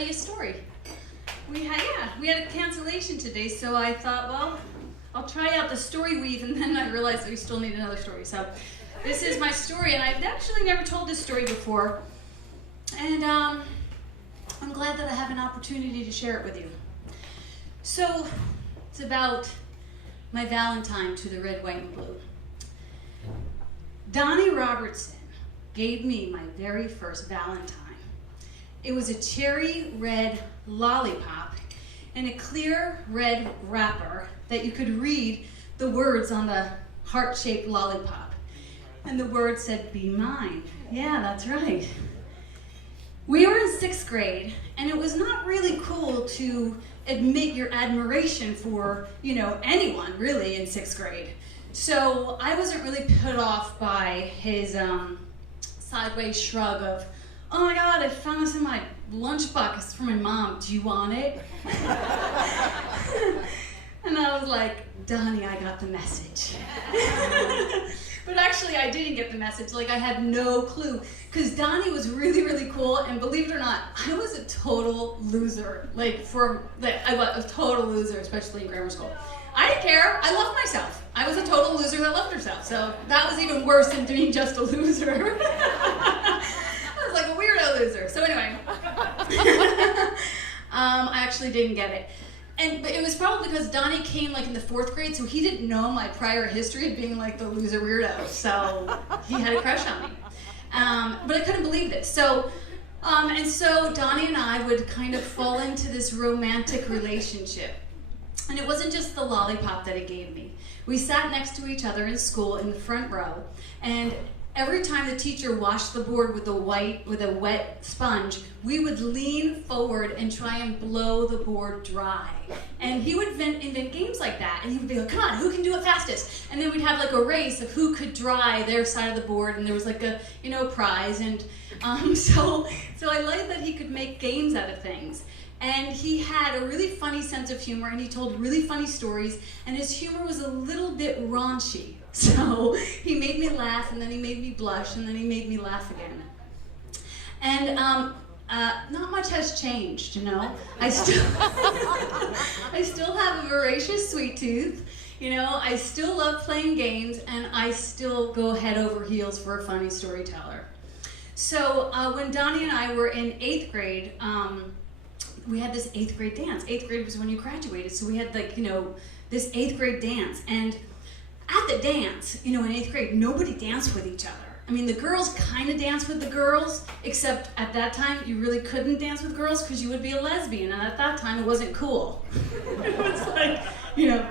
tell you a story. We had a cancellation today, so I thought, well, I'll try out the story weave, and then I realized that we still need another story. So this is my story, and I've actually never told this story before, and I'm glad that I have an opportunity to share it with you. So it's about my Valentine to the red, white, and blue. Donnie Robertson gave me my very first Valentine. It was a cherry red lollipop in a clear red wrapper that you could read the words on the heart-shaped lollipop. And the word said, "Be mine." Yeah, that's right. We were in 6th grade, and it was not really cool to admit your admiration for, anyone really in 6th grade. So I wasn't really put off by his sideways shrug of, "Oh my God, I found this in my lunchbox. It's for my mom. Do you want it?" And I was like, "Donnie, I got the message." But actually, I didn't get the message. I had no clue. Because Donnie was really, really cool. And believe it or not, I was a total loser. I was a total loser, especially in grammar school. I didn't care. I loved myself. I was a total loser that loved herself. So that was even worse than being just a loser. I was like a weirdo loser. So anyway, I actually didn't get it. But it was probably because Donnie came in the 4th grade, so he didn't know my prior history of being the loser weirdo. So he had a crush on me. But I couldn't believe this. So Donnie and I would kind of fall into this romantic relationship. And it wasn't just the lollipop that he gave me. We sat next to each other in school in the front row, and every time the teacher washed the board with a wet sponge, we would lean forward and try and blow the board dry. And he would invent games like that, and he would be like, "Come on, who can do it fastest?" And then we'd have a race of who could dry their side of the board, and there was a prize. And so I liked that he could make games out of things. And he had a really funny sense of humor, and he told really funny stories, and his humor was a little bit raunchy. So he made me laugh, and then he made me blush, and then he made me laugh again. And not much has changed, I still have a voracious sweet tooth. I still love playing games, and I still go head over heels for a funny storyteller. So when Donnie and I were in 8th grade, we had this 8th grade dance. 8th grade was when you graduated, so we had this 8th grade dance. And at the dance, in 8th grade, nobody danced with each other. I mean, the girls kind of danced with the girls, except at that time, you really couldn't dance with girls because you would be a lesbian, and at that time, it wasn't cool. It was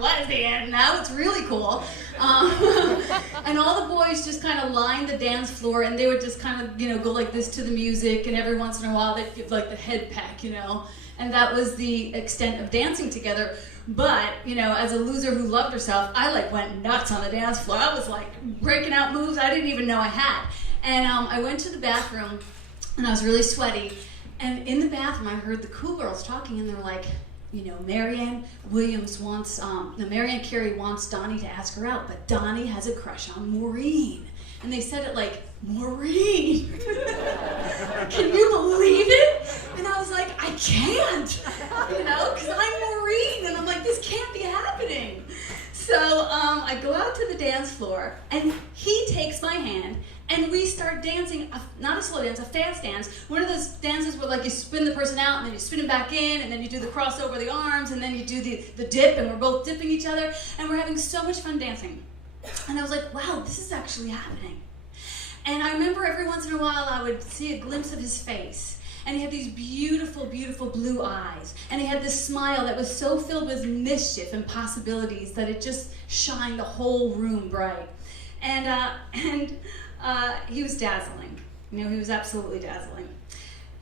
lesbian, now it's really cool. And all the boys just kind of lined the dance floor, and they would just kind of, go like this to the music, and every once in a while, they'd give the head peck, and that was the extent of dancing together. But, as a loser who loved herself, I went nuts on the dance floor. I was breaking out moves I didn't even know I had. And I went to the bathroom, and I was really sweaty. And in the bathroom, I heard the cool girls talking, and they were like, Marianne Carey wants Donnie to ask her out, but Donnie has a crush on Maureen. And they said it Maureen. Can you believe it? And I was like, I can't, because I'm Maureen. And I'm like, this can't be happening. So I go out to the dance floor, and he takes my hand, and we start dancing, not a slow dance, a fast dance. One of those dances where you spin the person out, and then you spin them back in, and then you do the cross over the arms, and then you do the dip, and we're both dipping each other, and we're having so much fun dancing. And I was like, wow, this is actually happening. And I remember every once in a while I would see a glimpse of his face. And he had these beautiful, beautiful blue eyes. And he had this smile that was so filled with mischief and possibilities that it just shined the whole room bright. And he was dazzling. He was absolutely dazzling.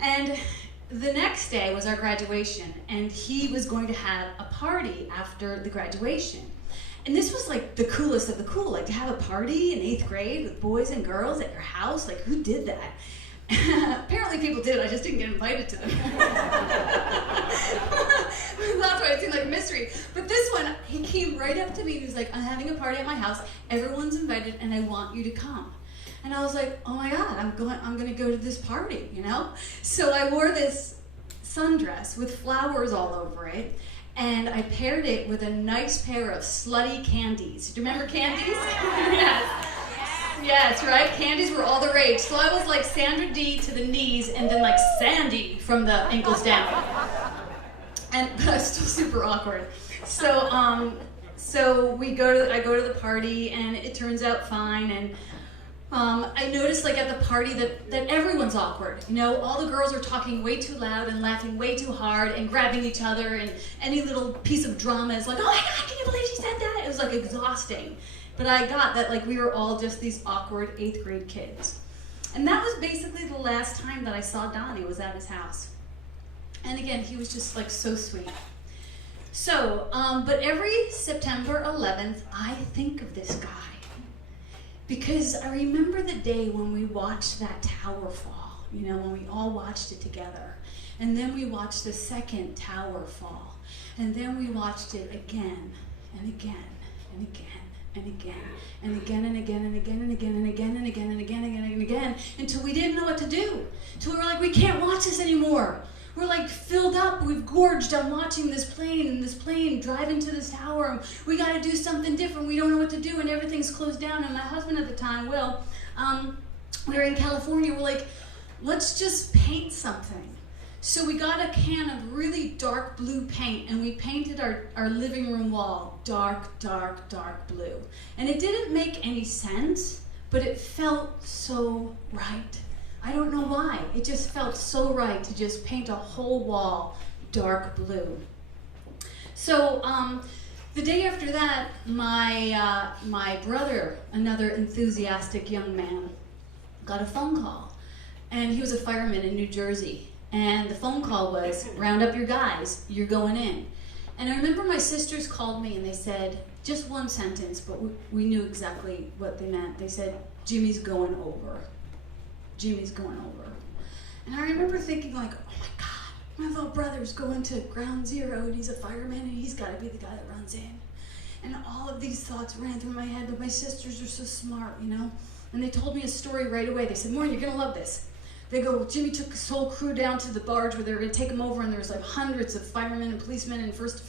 And the next day was our graduation. And he was going to have a party after the graduation. And this was the coolest of the cool, to have a party in 8th grade with boys and girls at your house. Who did that? Apparently people did, I just didn't get invited to them. That's why it seemed like a mystery. But this one, he came right up to me and he was like, "I'm having a party at my house, everyone's invited, and I want you to come." And I was like, oh my God, I'm going to go to this party, So I wore this sundress with flowers all over it, and I paired it with a nice pair of slutty candies. Do you remember candies? Yes. Yes, right? Candies were all the rage. So I was like Sandra D to the knees, and then like Sandy from the ankles down. But I was still super awkward. So I go to the party, and it turns out fine. And I noticed like at the party that everyone's awkward. You know, all the girls are talking way too loud and laughing way too hard and grabbing each other, and any little piece of drama is like, oh my God, can you believe she said that? It was like exhausting. But I got that like we were all just these awkward 8th grade kids. And that was basically the last time that I saw Donnie, was at his house. And again, he was just like so sweet. So, but every September 11th, I think of this guy. Because I remember the day when we watched that tower fall, you know, when we all watched it together. And then we watched the second tower fall. And then we watched it again and again and again and again and again and again and again and again and again and again and again and again and again until we didn't know what to do. Until we were like, we can't watch this anymore. We're like filled up, we've gorged on watching this plane drive into this tower, and we got to do something different. We don't know what to do, and everything's closed down. And my husband at the time, Will, we were in California, we're like, let's just paint something. So we got a can of really dark blue paint, and we painted our living room wall dark, dark, dark blue. And it didn't make any sense, but it felt so right. I don't know why. It just felt so right to just paint a whole wall dark blue. So the day after that, my brother, another enthusiastic young man, got a phone call. And he was a fireman in New Jersey. And the phone call was, round up your guys, you're going in. And I remember my sisters called me and they said, just one sentence, but we knew exactly what they meant. They said, Jimmy's going over. Jimmy's going over. And I remember thinking like, oh my God, my little brother's going to ground zero and he's a fireman and he's got to be the guy that runs in. And all of these thoughts ran through my head, but my sisters are so smart, you know? And they told me a story right away. They said, Maureen, you're going to love this. They go, Jimmy took his whole crew down to the barge where they were going to take him over, and there was like hundreds of firemen and policemen and first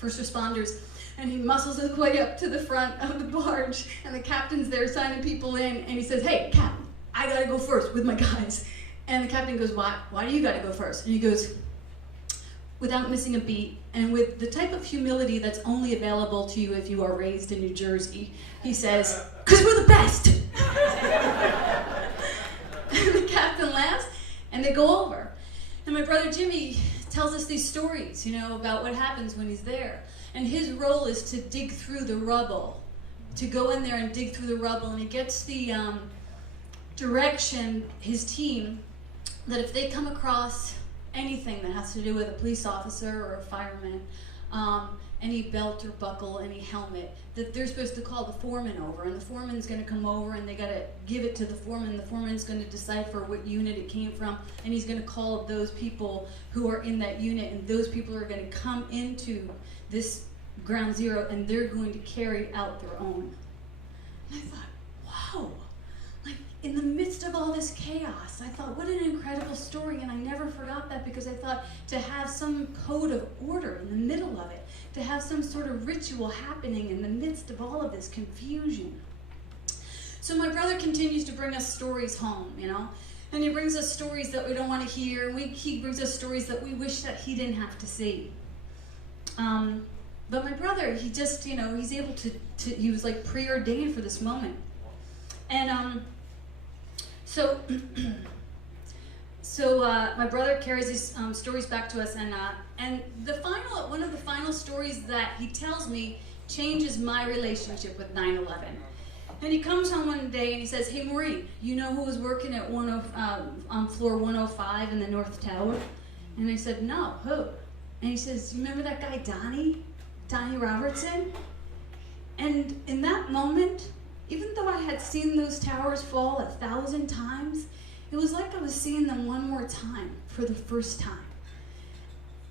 responders. And he muscles his way up to the front of the barge, and the captain's there signing people in, and he says, hey, Captain, I gotta go first with my guys. And the captain goes, why do you gotta go first? And he goes, without missing a beat, and with the type of humility that's only available to you if you are raised in New Jersey, he says, because we're the best. And the captain laughs, and they go over. And my brother Jimmy tells us these stories, you know, about what happens when he's there. And his role is to dig through the rubble, to go in there and dig through the rubble, and he gets the direction, his team, that if they come across anything that has to do with a police officer or a fireman, any belt or buckle, any helmet, that they're supposed to call the foreman over, and the foreman's going to come over and they got to give it to the foreman. The foreman's going to decipher what unit it came from, and he's going to call those people who are in that unit, and those people are going to come into this ground zero and they're going to carry out their own. And I thought, wow. In the midst of all this chaos, I thought, what an incredible story, and I never forgot that because I thought to have some code of order in the middle of it, to have some sort of ritual happening in the midst of all of this confusion. So my brother continues to bring us stories home, you know, and he brings us stories that we don't want to hear, and he brings us stories that we wish that he didn't have to see. But my brother, he just, you know, he's able to he was like preordained for this moment. And So my brother carries these stories back to us, and one of the final stories that he tells me changes my relationship with 9/11. And he comes home one day and he says, "Hey Maureen, you know who was working at on floor 105 in the North Tower?" And I said, "No, who?" And he says, "You remember that guy Donnie Robertson?" And in that moment, even though I had seen those towers fall 1,000 times, it was like I was seeing them one more time for the first time.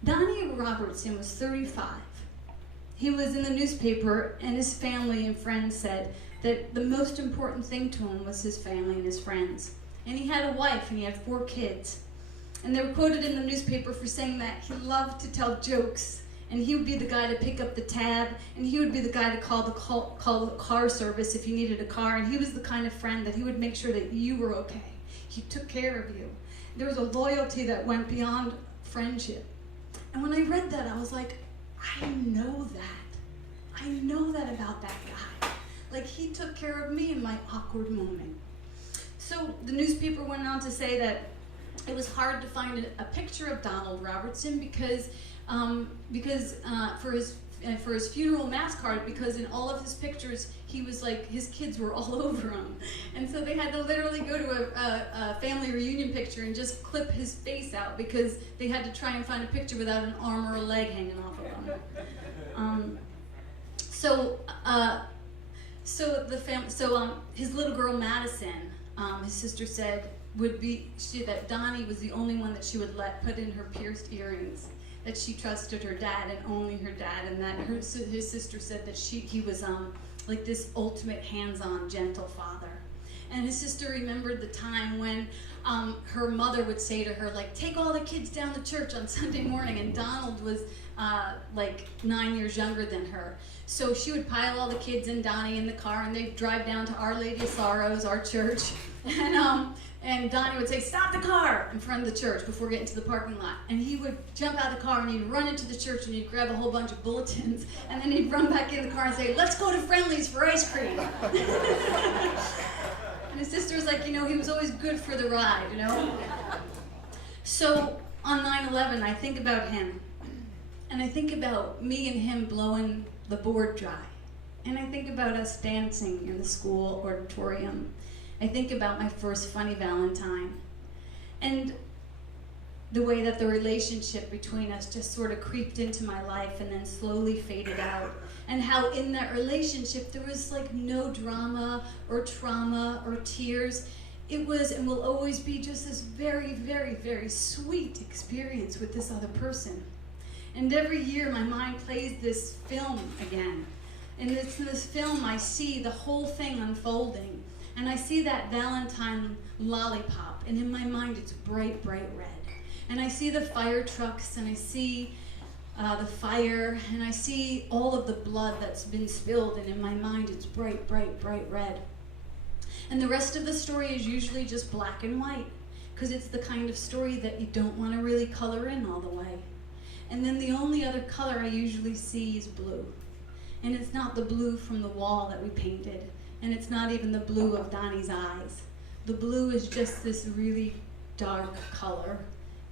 Donnie Robertson was 35. He was in the newspaper, and his family and friends said that the most important thing to him was his family and his friends. And he had a wife, and he had 4 kids. And they were quoted in the newspaper for saying that he loved to tell jokes, and he would be the guy to pick up the tab, and he would be the guy to call the car service if you needed a car, and he was the kind of friend that he would make sure that you were okay. He took care of you. There was a loyalty that went beyond friendship. And when I read that, I was like, I know that. I know that about that guy. Like, he took care of me in my awkward moment. So the newspaper went on to say that it was hard to find a picture of Donald Robertson because for his funeral mass card, because in all of his pictures he was like, his kids were all over him, and so they had to literally go to a family reunion picture and just clip his face out because they had to try and find a picture without an arm or a leg hanging off of him. His little girl Madison, his sister said that Donnie was the only one that she would let put in her pierced earrings, that she trusted her dad and only her dad, and that his sister said that he was like this ultimate hands-on gentle father. And his sister remembered the time when her mother would say to her, like, take all the kids down to church on Sunday morning, and Donald was like 9 years younger than her. So she would pile all the kids and Donnie in the car, and they'd drive down to Our Lady of Sorrows, our church, and Donnie would say, stop the car in front of the church before getting to the parking lot. And he would jump out of the car and he'd run into the church and he'd grab a whole bunch of bulletins, and then he'd run back in the car and say, let's go to Friendly's for ice cream. And his sister was like, he was always good for the ride, So on 9/11, I think about him, and I think about me and him blowing the board dry. And I think about us dancing in the school auditorium. I think about my first funny Valentine. And the way that the relationship between us just sort of creeped into my life and then slowly faded out. And how in that relationship there was like no drama or trauma or tears. It was and will always be just this very, very, very sweet experience with this other person. And every year my mind plays this film again. And in this film I see the whole thing unfolding. And I see that Valentine lollipop, and in my mind it's bright, bright red. And I see the fire trucks, and I see the fire, and I see all of the blood that's been spilled, and in my mind it's bright, bright, bright red. And the rest of the story is usually just black and white, because it's the kind of story that you don't want to really color in all the way. And then the only other color I usually see is blue. And it's not the blue from the wall that we painted, and it's not even the blue of Donnie's eyes. The blue is just this really dark color,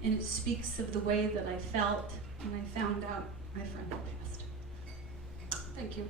and it speaks of the way that I felt when I found out my friend had passed. Thank you.